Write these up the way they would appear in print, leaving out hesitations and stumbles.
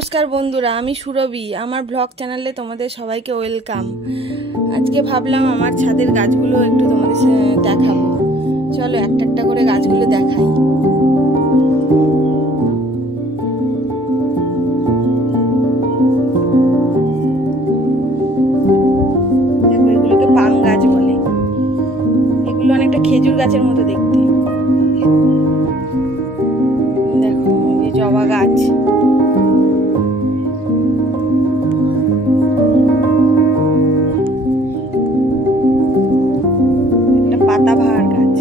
নমস্কার বন্ধুরা, আমি সুরভি। আমার ব্লগ চ্যানেলে তোমাদের সবাইকে ওয়েলকাম। আজকে ভাবলাম আমার ছাদের গাছগুলো একটু তোমাদের দেখাবো। চলো একটা একটা করে গাছগুলো দেখাই। দেখো, এগুলোকে পাম গাছ বলে। এগুলো অনেকটা খেজুর গাছের মতো দেখতে। দেখো, এই জবা গাছ, পাতাবাহার গাছ,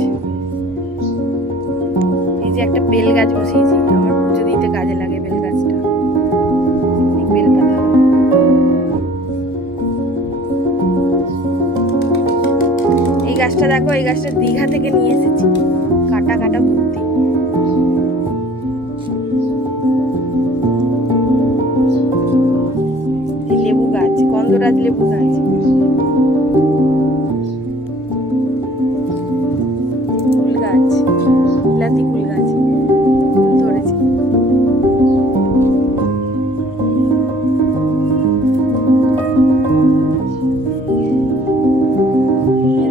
এই যে একটা বেল গাছ বসিয়েছি, আমার পুজো দিতে কাজে লাগে বেল গাছটা, অনেক বেল পাতা। এই গাছটা দেখো, এই গাছটা দীঘা থেকে নিয়ে এসেছি, কাটা কাটা ভর্তি। লেবু গাছ, গন্ধরাজ লেবু গাছ, ফুল গাছ, বিলাতি ফুল গাছ ধরেছে।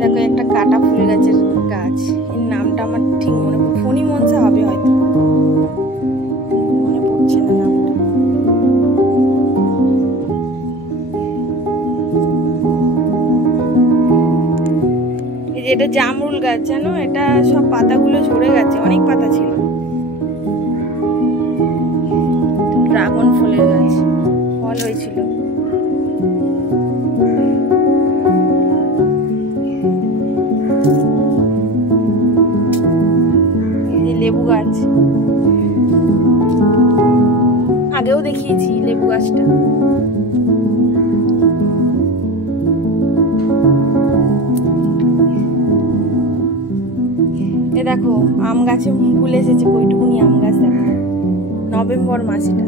দেখো, একটা কাটা ফুল গাছের গাছ, এর নামটা আমার ঠিক মনে পড়ে, ফণি মনসা হবে হয়তো, মনে পড়ছে না নামটা। এই যে এটা জামরুল গাছ, জানো, এটা সব পাতাগুলো ঝরে গেছে, অনেক পাতা ছিল। ড্রাগন ফুলের গাছ, ফল হয়েছিল। এই যে লেবু গাছ, আগেও দেখিয়েছি লেবু গাছটা। এ দেখো, আম গাছে ফুল এসেছে, কইটুকুনি আম গাছ, দেখো, নভেম্বর মাস এটা।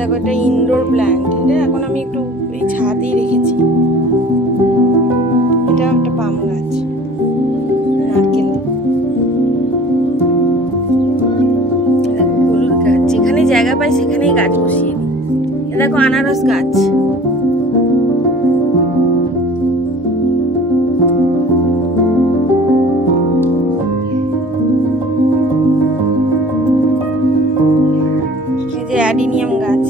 দেখো, এটা ইনডোর প্ল্যান্ট, এটা এখন আমি একটু এই ছাদেই রেখেছি। এটা একটা পাম গাছ, নারকেল। দেখো, হলুদ গাছ, যেখানে জায়গা পাই সেখানেই গাছ বসিয়ে দিই। দেখো, আনারস গাছ, এই যে অ্যাডিনিয়াম গাছ,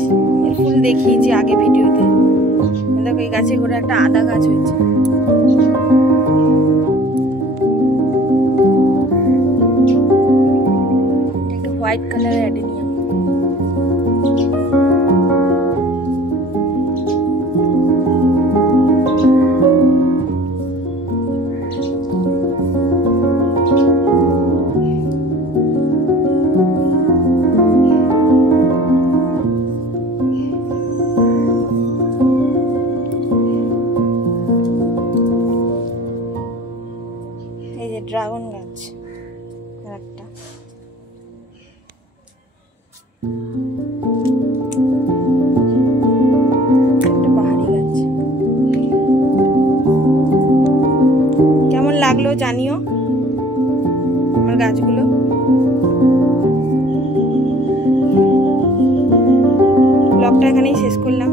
এর ফুল দেখিয়েছি আগে ভিডিওতে। দেখো, এই গাছে করে একটা আদা গাছ হয়েছে। একটা হোয়াইট কালারের অ্যাডিনিয়াম। এই যে ড্রাগন গাছ, একটা পাহাড়ি গাছ। কেমন লাগলো জানিও আমার গাছগুলো। ব্লগটা এখানেই শেষ করলাম।